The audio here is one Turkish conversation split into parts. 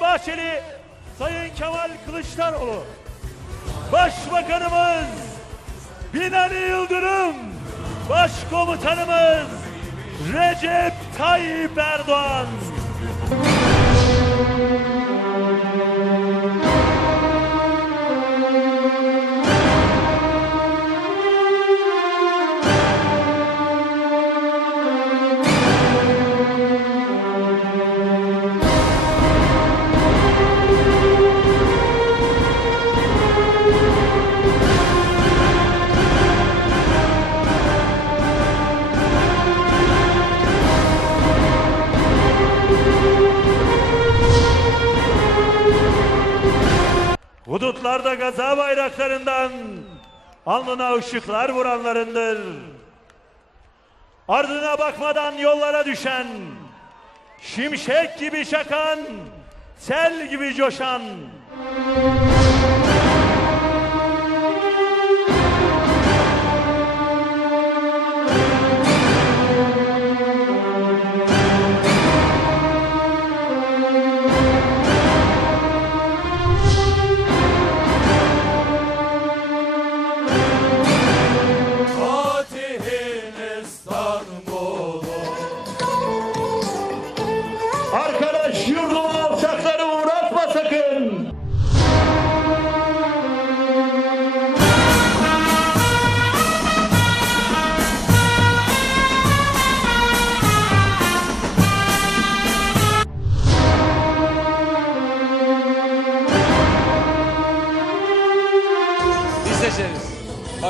Bahçeli, Sayın Kemal Kılıçdaroğlu, Başbakanımız Binali Yıldırım, Başkomutanımız Recep Tayyip Erdoğan. Hudutlarda gaza bayraklarından alnına ışıklar vuranlarındır. Ardına bakmadan yollara düşen, şimşek gibi çakan, sel gibi coşan,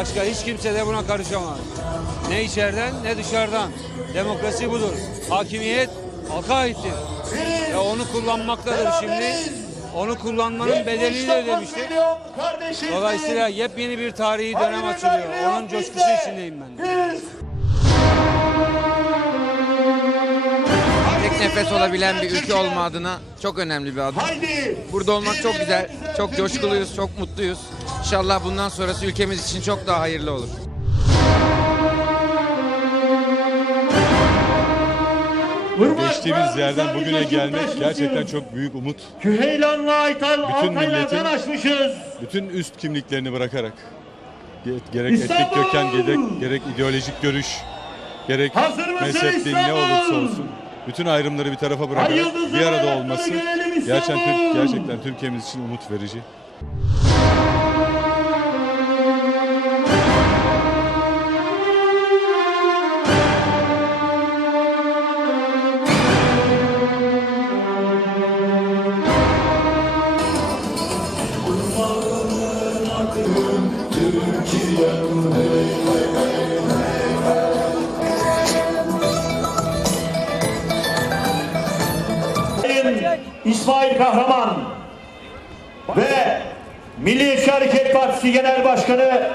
Başka hiç kimse de buna karışamaz. Ne içeriden ne dışarıdan. Demokrasi budur. Hakimiyet halka aittir. Ve onu kullanmaktadır şimdi. Onu kullanmanın bedelini de ödemiştir. Dolayısıyla yepyeni bir tarihi dönem açılıyor. Onun coşkusu içindeyim ben. de. tek nefes olabilen bir ülke olma adına çok önemli bir adım. Burada olmak çok güzel, çok coşkuluyuz, çok mutluyuz. İnşallah bundan sonrası ülkemiz için çok daha hayırlı olur. Geçtiğimiz yerden bugüne gelmek gerçekten çok büyük umut. Küheylan'la Aytal, Bütün Altaylar'dan milletin- açmışız. Bütün üst kimliklerini bırakarak ge- gerek etnik İstanbul! köken, gerek, gerek ideolojik görüş, gerek Hazır mısın mezhep din ne İstanbul? olursa olsun bütün ayrımları bir tarafa Ay bırakarak yıldızlı bir arada bayrakları olması görelim gerçekten, İstanbul! Türk, gerçekten Türkiye'miz için umut verici. İsmail Kahraman ve Milliyetçi Hareket Partisi Genel Başkanı